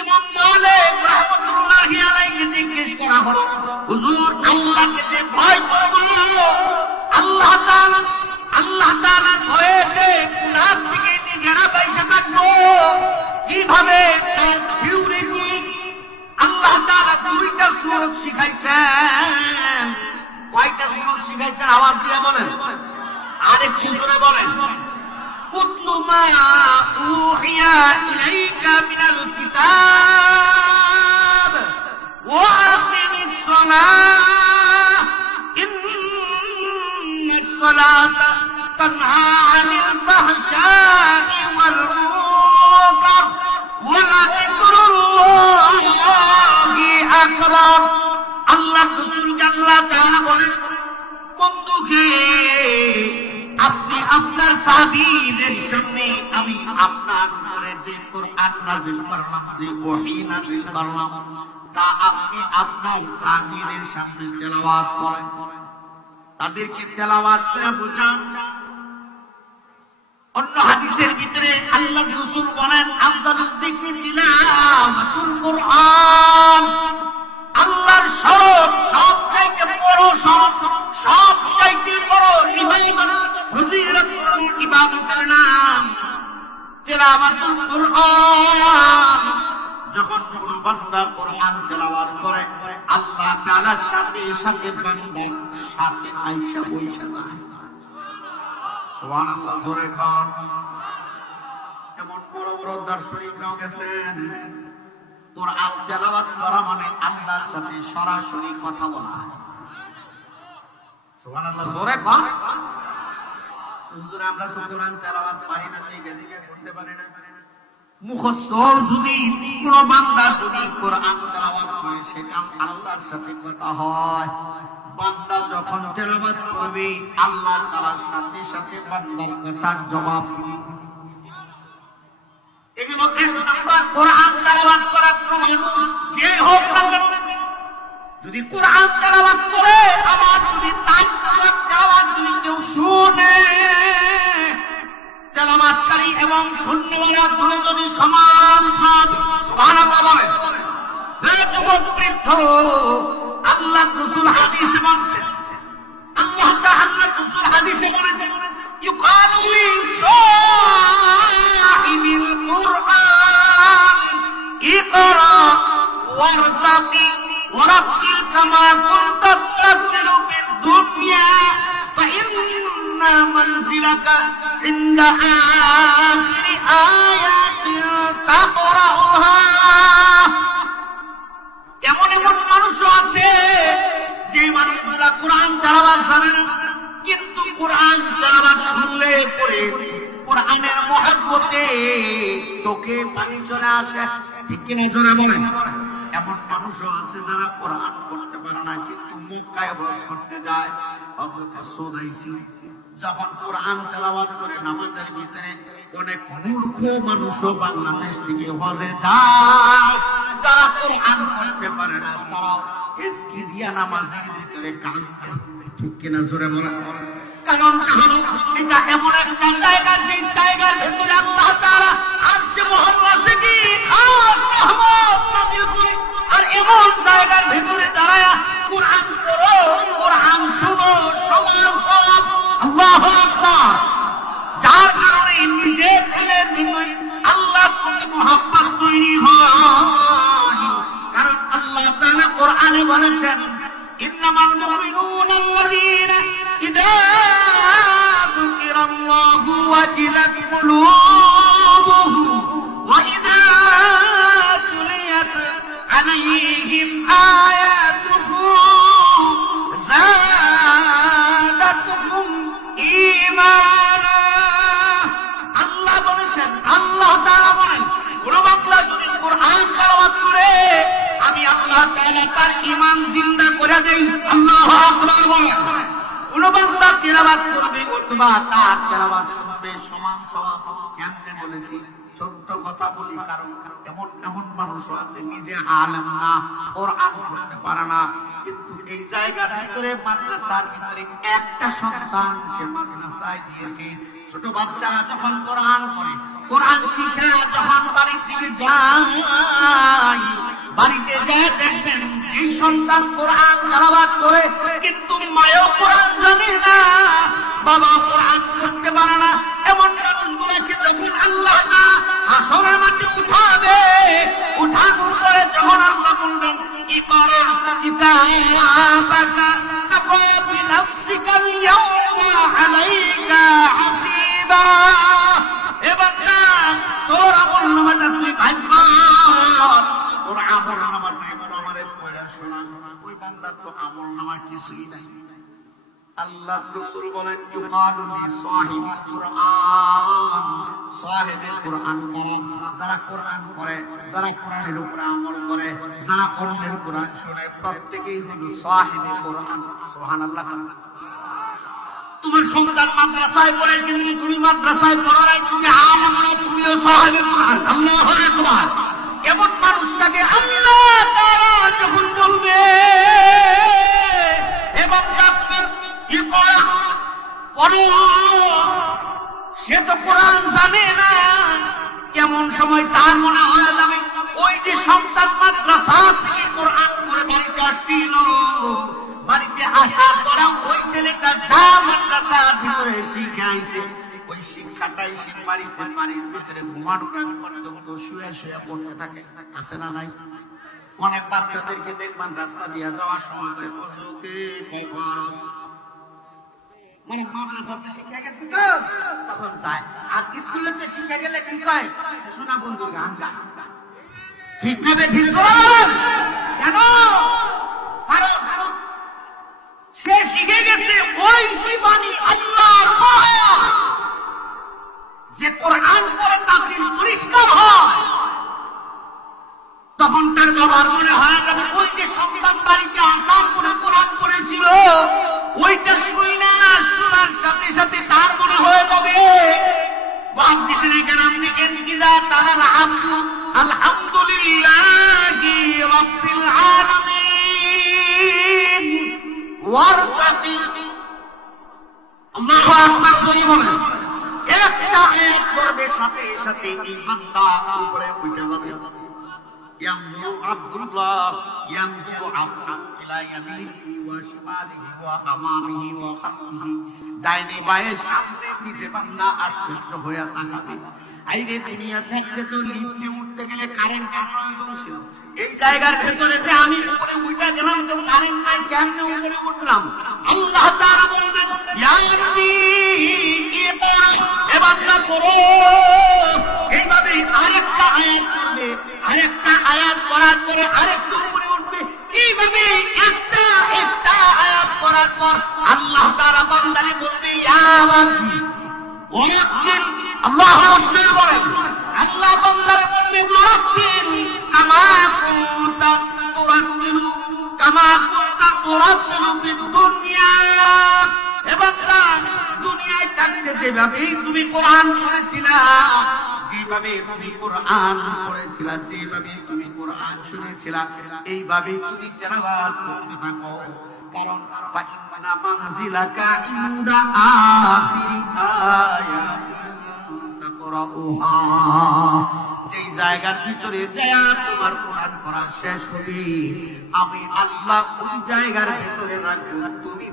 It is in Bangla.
ইমাম মালিক রাহমাতুল্লাহি আলাইহি জিজ্ঞেস করা হলো, হুজুর আল্লাহকে যে ভয় করব, আল্লাহ তাআলা ভয়েতে গুনাহ থেকে নিজেরা বাইসে থাকবো কিভাবে? তার থিওরিটি আল্লাহ তাআলা দুইটা সূরা শিখাইছেন। কয়টা সূরা শিখাইছেন? আওয়াজ দিয়ে বলেন, আরেকটু জোরে বলেন। উতলু মা উহিয়া ইলাইকা মিনাল কিতাব ওয়া আকিমিস সালাহ ইন্নাস সালাতা তানহা আনিল ফাহশাই ওয়াল মুনকার ওয়া লাযিকরুল্লাহি আকবার। আল্লাহ রাসূল আল্লাহ তাআলা বলেন, বন্ধুকে আপনি আপনার সাহাবীদের সামনে আমি আপনার উপরে যে কোরআন নাযিল করলাম, যে ওহী নাযিল করলাম, তা আপনি আপনার সাহাবীদের সামনে তেলাওয়াত করেন, তাদেরকে তেলাওয়াত করে বোঝান। অন্য হাদিসের ভিতরে আল্লাহ রাসূল বলেন, আফদালুদ যিকরি তিলাওয়াতুল কুরআন। আল্লাহর শরফ সবথেকে বড় শরফ, সবথেকে বড় ইবাদত, ফজিলতপূর্ণ ইবাদতের নাম তিলাওয়াতুল কুরআন। যখন কোন বান্দা কোরআন তেলাওয়াত করে, আল্লাহ তাআলার সাথে সাথে বান্দার সাথে আয়েশা বইসা যায়। সুবহানাল্লাহ, জোরে কর। এমন বড় বড় দার্শনিকরাও গেছেন, কোরআন তেলাওয়াত করা মানে আল্লাহর সাথে সরাসরি কথা বলা। সুবহানাল্লাহ, জোরে কর। হুজুর আমরা তো কোরআন তেলাওয়াত পারি না, দিকে করতে পারি না। মুখস্থ যদি কোন বান্দা যদি কোরআন তেলাওয়াত করে, সেটা আল্লাহর সাথে কথা হয়। বান্দা যখন তেলাওয়াত করবে, আল্লাহ তাআলার সাথে সাথে বান্দার কথার জবাব দিবে। এগুলো এক নাম্বার। কোরআন তেলাওয়াত করার মানুষ যে হোক না কেন, যদি কোরআন তেলাওয়াত করে, আমার যদি তার তেলাওয়াত যদি কেউ শুনে, তেলাওয়াতকারী এবং শুননেওয়ালা দুজনই সমান সব। সুবহানাল্লাহ বলেন। হে যুবক বৃদ্ধ, আল্লাহ রাসূল হাদিসে বলেছেন, আল্লাহ তাআলা রাসূল হাদিসে বলেছেন, ইউকালু লিসাহিবিল কুরআন ইকরা ওয়ারতাকি ওয়ারাতিল কামা কুনতা তারতিলু ফিদ দুনিয়া ফাইন্না মানজিলাকা ইনদা আখিরি আয়াতিন তাকরাউহা। এমন এমন মানুষও আছে যে মানুষগুলা কোরআন তেলাওয়াত জানে না, কিন্তু কোরআন তেলাওয়াত শুনলে পরে কোরআনের মহব্বতে চোখে পানি চলে আসে। ঠিক কিনা জোরে বলেন। এমন মানুষও আছে যারা কোরআন পড়তে পারে না, কিন্তু মক্কায় হজ করতে যায়। হযরত সুদাইসি যখন কোরআন তেলাওয়াত করে নামাজের ভিতরে, অনেক মূর্খ মানুষও বাংলাদেশ থেকে হজে যায়। যারা কোরআন পড়তে পারে না, তারাও এসকি দিয়া নামাজের ভিতরে কাঁদে। ঠিক কিনা জোরে বলেন। কারণ এটা এমন একটা জায়গা, যে জায়গার ভিতরে আল্লাহ তাআলা আরশে মুহাম্মদ থেকে খাস রহমত নাযিল করে। আর এমন জায়গার ভিতরে দাঁড়ায়া কোরআন পড়ো, কোরআন শুনো, সমান সব। আল্লাহু আকবার। যার কারণে নিজের দিলের ভিতরে আল্লাহর প্রতি মহব্বত তৈরি হয়। কারণ আল্লাহ তাআলা কোরআনে বলেছেন, ইন্নামাল মুমিনুনা আল্লাযীনা ইযা যুকিরাল্লাহু ওয়াজিলাত কুলুবুহুম ওয়া ইযা তুলিয়াত আলাইহিম আয়াতুহু যাদাতুহুম ঈমানা। আল্লাহ বলেছেন, আল্লাহ তাআলা বলেন, কোন বান্দা যদি কোরআন তেলাওয়াত করে, আমি আল্লাহ তাআলা তার ঈমান জিন্দা করে দেই। আল্লাহু আকবার বলেন। কোন বান্দা তেলাওয়াত করবে অথবা তার তেলাওয়াত শুনবে, সমান সওয়াব। কেমনে বলেছি? ছোট্ট কথা বলি, কারণ এমন এমন মানুষ আছে নিজে আলেম না, কোরআন পড়তে পারে না, কিন্তু এই জায়গার ভিতরে মাদ্রাসার ভিতরে একটা সন্তান সে মাদ্রাসায় দিয়েছে। ছোট বাচ্চারা যখন কোরআন পড়ে, কোরআন শিখে যখন বাড়ির দিকে যায়, সন্তান কোরআন তেলাওয়াত করে কিন্তু মায়ও কোরআন জানে না, বাবা কোরআন পড়তে পারে না, এমন মানুষগুলোকে যখন আল্লাহ না হাসরের মাঠে উঠাবে, উঠানোর পরে যখন আল্লাহ বলবেন ইকরা কিতাবাকা কাফা বিনাফসিকাল ইয়াওমা আলাইকা হাসিবা, এ বান্দা তোর আমলনামাটা তুই ভাগ্যবান, তোর আমলনামাটা আমারে পড়া শোনা। ওই বান্দার তো আমলনামা কিছুই নাই। আল্লাহ রাসূল বলেন ইউকালু লিসাহিবিল কুরআন, সাহিবুল কুরআন যারা কোরআন পড়ে, যারা কোরআনের উপর আমল করে, যারা অন্যের কোরআন শুনে, প্রত্যেকেই হলো সাহিবুল কুরআন। সুবহানাল্লাহ। তোমার সন্তান মাদ্রাসায় পড়ে কিন্তু তুমি মাদ্রাসায় পড়ো নাই, তুমি আলেম নও, তুমিও সাহিবুল কুরআন। আল্লাহু আকবার। এমন মানুষটাকে আল্লাহ তাআলা যখন বলবে এবং সে তো কোরআন জানে না, কেমন সময় তার মনে হয়ে যাবে ওই যে সন্তান মাদ্রাসা থেকে কোরআন করে বাড়িতে আসছিল, বাড়িতে আসার পরেও ওই ছেলেটা যা মাদ্রাসার ভিতরে শিখে আইছে ওই শিক্ষাটাই সে বাড়ির ভিতরে ঘুমানোর আগে পর্যন্ত শুয়ে শুয়ে পড়তে থাকে। আছে না নাই? অনেক বাচ্চাদেরকে দেখবেন রাস্তা দিয়ে যাওয়ার সময় মানে মাদ্রাসাতে শিক্ষা গেছে তো তখন যায়, আর স্কুলেতে শিক্ষা গেলে কি কয় শোনা বন্ধুর গান গায়। ঠিক হবে ঠিক কেন? কারণ সে শিখে গেছে ওই শিবানী আল্লাহর মায়া, যে কোরআন পড়ে তার দিল পরিষ্কার হয়। তখন তার বাবার মনে হয় যাবে ওই যে সন্তান বাড়িতে আসার পরে কোরআন পড়েছিল, ওইটা শুই না শোনার সাথে সাথে তার মনে হয়ে যাবে আলহামদুলিল্লাহি রাব্বিল আলামিন ওয়ারতাকি। আল্লাহু আকবার বলেন। একটা আয়াত পড়বে সাথে সাথে এই বান্দা উপরে উঠে যাবে। ينظر عبد الله ينظر عبدا إلى يمينه وشماله وأمامه وخلفه, ডাইনে বায়ে সামনে পিছে বান্দা আশ্চর্য হয়ে তাকাবে। আইরে দুনিয়া থাকতে তো লিফটে উঠতে গেলে কারেন্টের প্রয়োজন ছিল, এই জায়গার ভেতরে আমি উপরে উঠে গেলাম তো কারেন্ট নাই, কেমনে উপরে উঠলাম? আল্লাহ তাআলা বলেন ইয়া নবী ইকরা, এ বান্দা পড়ো। এইভাবে আরেকটা আয়াত পড়বে, আরেকটা আয়াত পড়ার পরে আরেকটু উপরে উঠবে, এইভাবে একটা আয়াত পড়ার পর আল্লাহ তাআলা বান্দারে বলবে ইয়া রাব্বি ওয়াক্কিল। আল্লাহু আকবার বলেন। আল্লাহ বান্দারে বলবে ওয়াক্কিল কামা কুনতা তুরাদ্দিলু কামা কুনতা তুরাদ্দিলু ফিদ দুনিয়া। এ বান্দা দুনিয়ায় থাকতে যেভাবে তুমি কোরআন পড়েছিলা, যেভাবে তুমি কোরআন পড়েছিলা, যেভাবে তুমি কোরআন শুনেছিলা, এইভাবে তুমি তেলাওয়াত করতে থাকো। কারণ ফাইন্না মানজিলাকা ইনদা আখিরি আয়াতিন তাকরাউহা, যেই জায়গার ভিতরে যায়া তোমার কোরআন পড়া শেষ হবে আমি আল্লাহ ওই জায়গার ভিতরে রাখবো। তুমি